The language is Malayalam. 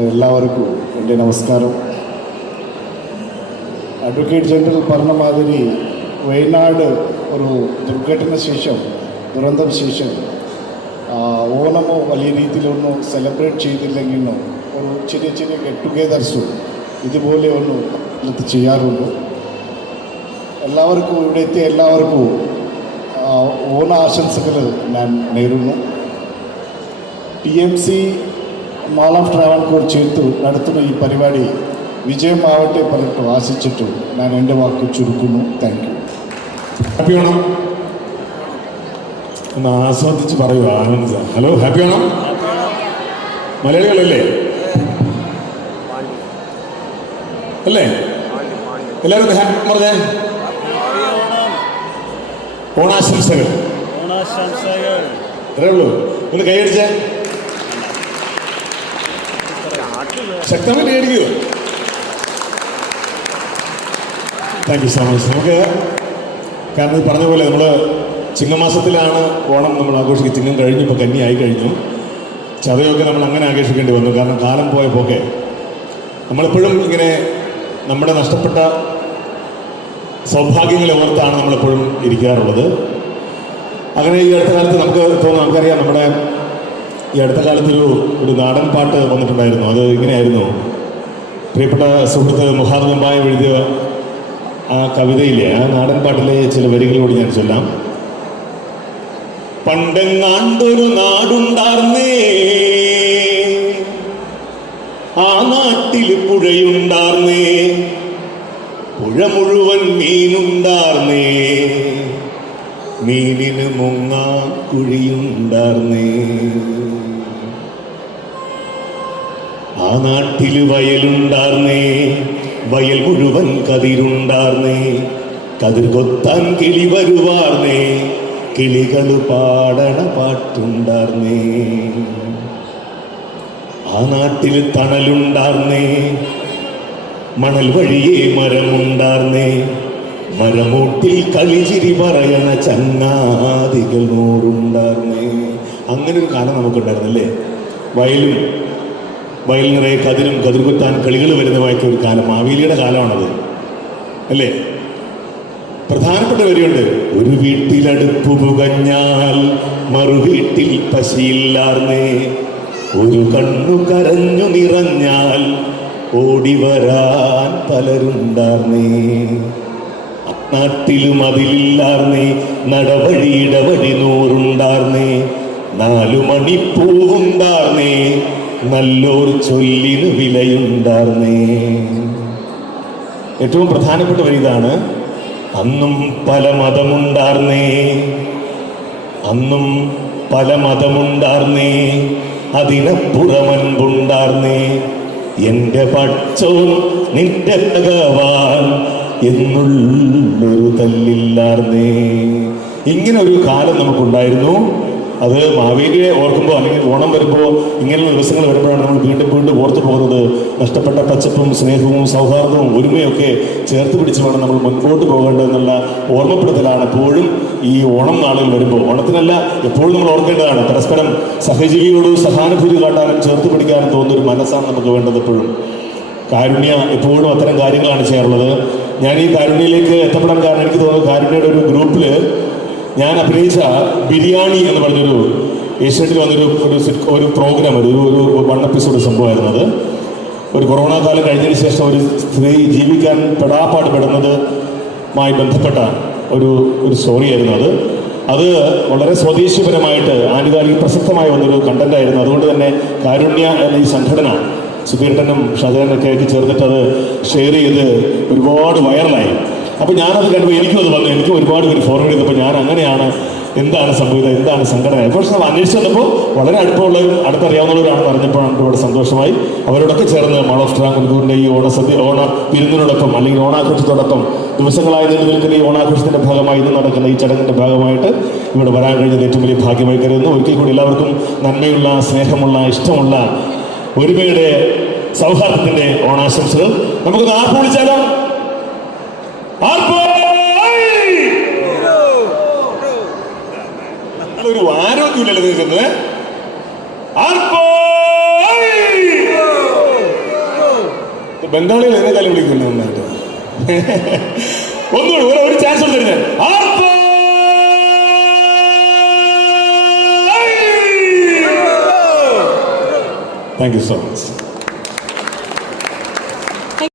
എല്ലാവർക്കും എന്റെ നമസ്കാരം. അഡ്വക്കേറ്റ് ജനറൽ പറഞ്ഞ മാതിരി വയനാട് ഒരു ദുർഘടന ശേഷം ദുരന്തം ശേഷം ഓണമോ വലിയ രീതിയിലൊന്നും സെലിബ്രേറ്റ് ചെയ്തില്ലെങ്കിലും ഒരു ചെറിയ ചെറിയ ഗെറ്റ് ടുഗെദർസും ഇതുപോലെ ഒന്ന് ഇത് ചെയ്യാറുണ്ട്. എല്ലാവർക്കും ഇവിടെ എത്തിയ എല്ലാവർക്കും ഓണ ആശംസകൾ ഞാൻ നേരുന്നു. T M C mall of Travancore ചേർത്ത് നടത്തുന്ന ഈ പരിപാടി വിജയമാവട്ടെ പറഞ്ഞിട്ട് ആശിച്ചിട്ട് ഞാൻ എന്റെ വാക്ക് ചുരുക്കുന്നു. താങ്ക് യു ഹാപ്പി ഓണം ഒന്ന് ആസ്വദിച്ച് പറയൂ ആനന്ദ. ഹലോ ഹാപ്പി ആണോ മലയാളികളല്ലേ? അല്ലേ? എല്ലാവരും ഹാപ്പി പറഞ്ഞേ. ഓണാശംസകൾ. ഓണാശംസകൾ. അത്രേ ഉള്ളൂ. ഒന്ന് കൈയടിച്ചേ. ശക്തമായി കൈയടിക്കൂ താങ്ക് യു സോ മച്ച് നമുക്ക് കാരണം ഈ പറഞ്ഞ പോലെ നമ്മൾ ചിങ്ങമാസത്തിലാണ് ഓണം നമ്മൾ ആഘോഷിക്കുക. ചിങ്ങം കഴിഞ്ഞു ഇപ്പോൾ കന്നി ആയി കഴിഞ്ഞു. ചതയൊക്കെ നമ്മൾ അങ്ങനെ ആഘോഷിക്കേണ്ടി വന്നു. കാരണം കാലം പോയ പോക്കെ. നമ്മളെപ്പോഴും ഇങ്ങനെ നമ്മുടെ നഷ്ടപ്പെട്ട സൗഭാഗ്യങ്ങളെ ഓർത്താണ് നമ്മളെപ്പോഴും ഇരിക്കാറുള്ളത്. അങ്ങനെ ഈ അടുത്ത കാലത്ത് നമുക്ക് തോന്നുന്നു നമുക്കറിയാം നമ്മുടെ ഈ അടുത്ത കാലത്തൊരു ഒരു നാടൻ പാട്ട് വന്നിട്ടുണ്ടായിരുന്നു. അത് ഇങ്ങനെയായിരുന്നു. പ്രിയപ്പെട്ട സുഹൃത്ത് മുഹാദ് മുമ്പായ എഴുതിയ ആ കവിതയിലെ ആ നാടൻ പാട്ടിലെ ചില വരികളോട് ഞാൻ ചൊല്ലാം. പണ്ടെങ്ങാണ്ടൊരു നാടുണ്ടാർന്നേ ആ നാട്ടിൽ പുഴയുണ്ടാർന്നേ പുഴ മുഴുവൻ മീനുണ്ടാർന്നേ മീനിന് മുങ്ങാ കുഴിയുണ്ടാർന്നേ. ആ നാട്ടിൽ വയലുണ്ടാർന്നേ വയൽ മുഴുവൻ കതിരുണ്ടാർന്നേ. കതിർ കൊത്താൻ കിളി വരുവാർന്നേ കിളികൾ പാടണ പാട്ടുണ്ടാർന്നേ. ആ നാട്ടിൽ തണലുണ്ടാർന്നേ മണൽ വഴിയേ മരമുണ്ടാർന്നേ. മരമൂട്ടിൽ കളിചിരി പറയണ ചങ്ങാതികൾ നൂറുണ്ടാർന്നേ. അങ്ങനെ ഒരു കാലം നമുക്കുണ്ടായിരുന്നല്ലേ? വയലും വയൽ നിറയെ കതിരും കതിർകുത്താൻ കളികൾ വരുന്നതായിട്ട് ഒരു കാലം മാവേലിയുടെ കാലമാണത് അല്ലേ? പ്രധാനപ്പെട്ട വരിയുണ്ട്. ഒരു വീട്ടിലടുപ്പ് പുകഞ്ഞാൽ മറു വീട്ടിൽ പശിയില്ലാർന്നേ. ഒരു കണ്ണു കരഞ്ഞു നിറഞ്ഞാൽ ഓടി വരാൻ പലരുണ്ടാർന്നേ. നാട്ടിലും അതിലില്ലാർന്നേ നടവഴി ഇടവഴി നൂറുണ്ടാർന്നേ നാലു മണിപ്പൂവുണ്ടാർന്നേ നല്ലോർ ചൊല്ലിന് വിലയുണ്ടാർന്നേ. ഏറ്റവും പ്രധാനപ്പെട്ട ഒരു ഇതാണ് അന്നും പല മതമുണ്ടാർന്നേ അന്നും പല മതമുണ്ടാർന്നേ അതിനപ്പുറമൻപുണ്ടാർന്നേ എന്റെ പക്ഷവും നിന്റെ ഭഗവാൻ എന്നുള്ളൊരു തല്ലില്ലാർന്നേ. ഇങ്ങനെ ഒരു കാലം നമുക്കുണ്ടായിരുന്നു. അത് മാവേലിയെ ഓർക്കുമ്പോൾ അല്ലെങ്കിൽ ഓണം വരുമ്പോൾ ഇങ്ങനെയുള്ള ദിവസങ്ങൾ വരുമ്പോഴാണ് നമ്മൾ വീണ്ടും വീണ്ടും ഓർത്തു പോകുന്നത്. നഷ്ടപ്പെട്ട പച്ചപ്പും സ്നേഹവും സൗഹാർദ്ദവും ഒരുമയൊക്കെ ചേർത്ത് പിടിച്ച് വേണം നമ്മൾ മുൻപോട്ട് പോകേണ്ടതെന്നുള്ള ഓർമ്മപ്പെടുത്തലാണ് എപ്പോഴും ഈ ഓണം നാളുകൾ വരുമ്പോൾ ഓണത്തിനല്ല എപ്പോഴും നമ്മൾ ഓർക്കേണ്ടതാണ്. പരസ്പരം സഹജീവിയോട് സഹാനുഭൂതി കാട്ടാനും ചേർത്ത് പിടിക്കാനും തോന്നുന്ന ഒരു മനസ്സാണ് നമുക്ക് വേണ്ടത് എപ്പോഴും. കാരുണ്യ എപ്പോഴും അത്തരം കാര്യങ്ങളാണ് ചെയ്യാറുള്ളത്. ഞാൻ ഈ കാരുണ്യയിലേക്ക് എത്തപ്പെടാൻ കാരണം എനിക്ക് തോന്നുന്നു കാരുണ്യയുടെ ഒരു ഗ്രൂപ്പിൽ ഞാൻ അഭിനയിച്ച ബിരിയാണി എന്ന് പറഞ്ഞൊരു ഏഷ്യാനെറ്റിൽ വന്നൊരു ഒരു ഒരു പ്രോഗ്രാം ഒരു ഒരു വൺ എപ്പിസോഡ് സംഭവമായിരുന്നു അത്. ഒരു കൊറോണ കാലം കഴിഞ്ഞതിന് ശേഷം ഒരു സ്ത്രീ ജീവിക്കാൻ പെടാപ്പാട് പെടുന്നതുമായി ബന്ധപ്പെട്ട ഒരു ഒരു സ്റ്റോറിയായിരുന്നു അത്. അത് വളരെ സ്വദേശിപരമായിട്ട് ആനുകാലിക പ്രസക്തമായി വന്നൊരു കണ്ടന്റ് ആയിരുന്നു. അതുകൊണ്ട് തന്നെ കാരുണ്യ എന്ന ഈ സംഘടന സുധീർട്ടനും ഷജനൊക്കെ ആയിട്ട് ചേർന്നിട്ട് അത് ഷെയർ ചെയ്ത് ഒരുപാട് വൈറലായി അപ്പോൾ ഞാനത് കണ്ടപ്പോൾ എനിക്കും അത് വന്നു. എനിക്കും ഒരുപാട് പേര് ഫോർവേഡ് ചെയ്തപ്പോൾ ഞാൻ അങ്ങനെയാണ് എന്താണ് സംഭവിച്ചത് എന്താണ് സംഘടന? പക്ഷെ നമ്മൾ അന്വേഷിച്ച് വന്നപ്പോൾ വളരെ അടുപ്പമുള്ള അടുത്തറിയാവുന്നവരാണെന്ന് അറിഞ്ഞപ്പോഴാണ് ഒരുപാട് സന്തോഷമായി. അവരോടൊക്കെ ചേർന്ന് മാൾ ഓഫ് ട്രാങ്കുൽക്കൂറിന്റെ ഈ ഓണസദ്യ ഓണ വിരുന്നിനോടൊപ്പം അല്ലെങ്കിൽ ഓണാഘോഷത്തോടൊപ്പം ദിവസങ്ങളായി നിന്ന് നിൽക്കുന്ന ഈ ഓണാഘോഷത്തിന്റെ ഭാഗമായി ഇന്ന് നടക്കുന്ന ഈ ചടങ്ങിന്റെ ഭാഗമായിട്ട് ഇവിടെ വരാൻ കഴിഞ്ഞത് ഏറ്റവും വലിയ ഭാഗ്യമായി കരുതുന്നു. ഒരിക്കൽ കൂടി എല്ലാവർക്കും നന്മയുള്ള സ്നേഹമുള്ള ഇഷ്ടമുള്ള ഒരുമയുടെ സൗഹാർദ്ദത്തിന്റെ ഓണാശംസകൾ. നമുക്ക് ആർപ്പ് വിളിച്ചാലോ? ആർപ്പ്! ഒരു ആരോഗ്യമില്ലല്ലോ നിൽക്കുന്നത് ആർപ്പ്! ബംഗാളികൾ എന്നെ കാലം വിളിക്കുന്നു ഒന്നുകൂടി ഒരു ചാൻസ് കൊടുത്തിരുന്നേ താങ്ക് യു സോ മച്ച്